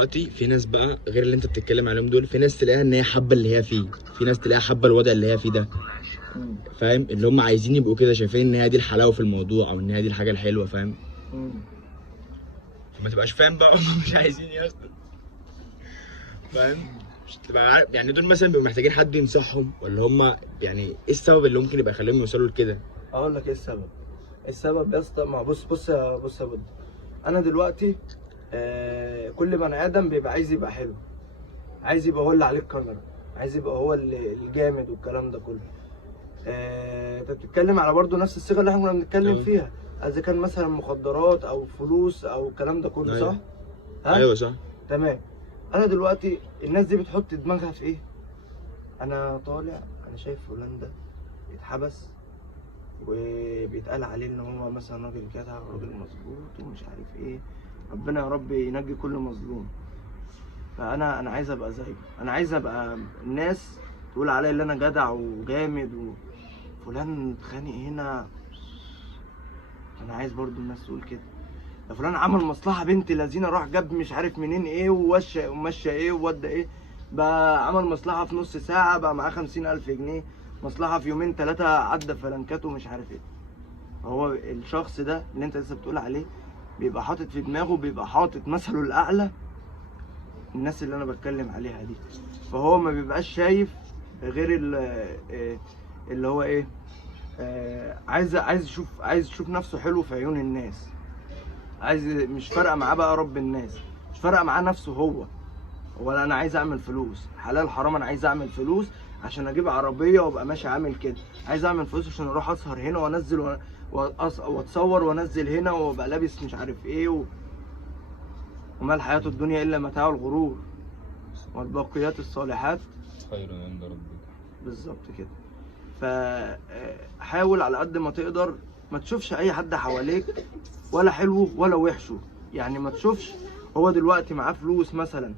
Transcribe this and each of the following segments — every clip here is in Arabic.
دلوقتي في ناس بقى غير اللي انت بتتكلم عليهم دول، في ناس تلاقيها ان هي حابه اللي هي فيه، في ناس تلاقيها حابه الوضع اللي هي فيه ده، فاهم؟ اللي هم عايزين يبقوا كده، شايفين ان هي دي الحلاوه في الموضوع، او ان هي دي الحاجه الحلوه، فاهم؟ فما تبقاش فاهم بقى هم مش عايزين يا اسطى، فاهم؟ مش تبقى عارف يعني دول مثلا بيبقوا محتاجين حد ينصحهم، ولا هم يعني ايه السبب اللي ممكن يبقى يخليهم يوصلوا لكده؟ اقول لك ايه السبب. السبب يا اسطى، ما بص يا بود. انا دلوقتي كل بني ادم بيبقى عايز يبقى حلو، عايز يبقى هو اللي عليه الكاميرا، عايز يبقى هو الجامد والكلام ده كله. انت بتتكلم على برضو نفس الصيغه اللي احنا كنا بنتكلم فيها، اذا كان مثلا مخدرات او فلوس او الكلام ده كله. أيوة. صح؟ ها؟ ايوه صح. تمام. انا دلوقتي الناس دي بتحط دماغها في ايه؟ انا طالع، انا شايف فلان ده اتحبس وبيتقال عليه ان هو مثلا راجل جدع وراجل مظبوط ومش عارف ايه، ربنا يا رب ينجي كل مظلوم. فانا عايز ابقى زيه، انا عايز ابقى الناس تقول عليا ان انا جدع وجامد، وفلان اتخانق هنا، انا عايز برضو الناس تقول كده. ده فلان عمل مصلحه بنت لذينه، راح جاب مش عارف منين ايه ومشى ايه وودى ايه، بقى عمل مصلحه في نص ساعه بقى معاه 50,000 جنيه، مصلحه في يومين ثلاثه عدى فلنكات ومش عارف ايه. هو الشخص ده اللي انت لسه بتقول عليه بيبقى حاطط في دماغه، بيبقى حاطط مثله الاعلى الناس اللي انا بتكلم عليها دي، فهو ما بيبقاش شايف غير اللي هو ايه، عايز يشوف نفسه حلو في عيون الناس، مش فارقه معاه بقى رب الناس، مش فارقه معاه نفسه هو، ولا انا عايز اعمل فلوس حلال حرام، انا عايز اعمل فلوس عشان اجيب عربيه وابقى ماشي عامل كده، عايز اعمل فلوس عشان اروح اسهر هنا وانزل واتصور وانزل هنا وابقى لابس مش عارف ايه وما الحياه الدنيا الا متاع الغرور والباقيات الصالحات خير عند ربك. بالظبط كده. فحاول على قد ما تقدر ما تشوفش اي حد حواليك ولا حلو ولا وحشه، يعني ما تشوفش هو دلوقتي معاه فلوس مثلا،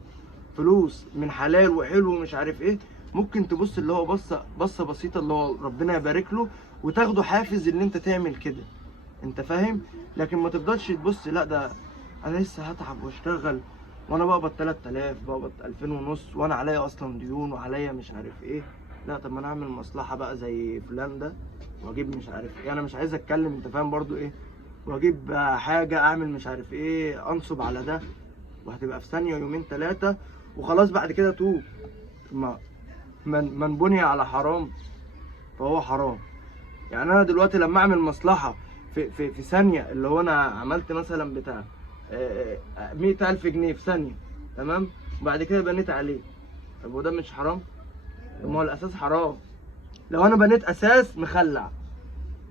فلوس من حلال وحلو ومش عارف ايه، ممكن تبص اللي هو بصه بسيطه اللي هو ربنا يبارك له وتاخده حافز ان انت تعمل كده، انت فاهم؟ لكن ما تفضلش تبص لا ده انا لسه هتعب واشتغل وانا بقبض 3000 بقبض 2000 ونص وانا عليا اصلا ديون وعليا مش عارف ايه، لا طب ما انا اعمل مصلحه بقى زي فلان ده واجيب مش عارف ايه، انا مش عايز اتكلم انت فاهم برضو ايه، واجيب حاجه اعمل مش عارف ايه انصب على ده، وهتبقى في ثانيه يومين ثلاثه وخلاص بعد كده توب. من بني على حرام فهو حرام. يعني انا دلوقتي لما اعمل مصلحه في ثانيه، اللي هو انا عملت مثلا بتاع 100,000 جنيه في ثانيه، تمام، وبعد كده بنيت عليه، طب وده مش حرام؟ طب ما هو الاساس حرام. لو انا بنيت اساس مخلع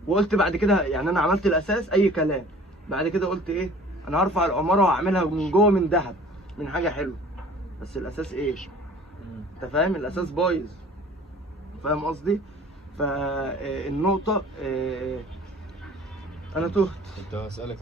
وقلت بعد كده، يعني انا عملت الاساس اي كلام، بعد كده قلت ايه، انا هرفع العماره وهعملها من جوه من ذهب، من حاجه حلوه، بس الاساس ايه؟ انت فاهم؟ الاساس بايظ، فاهم قصدي؟ فالنقطه انا تهت. كنت هسألك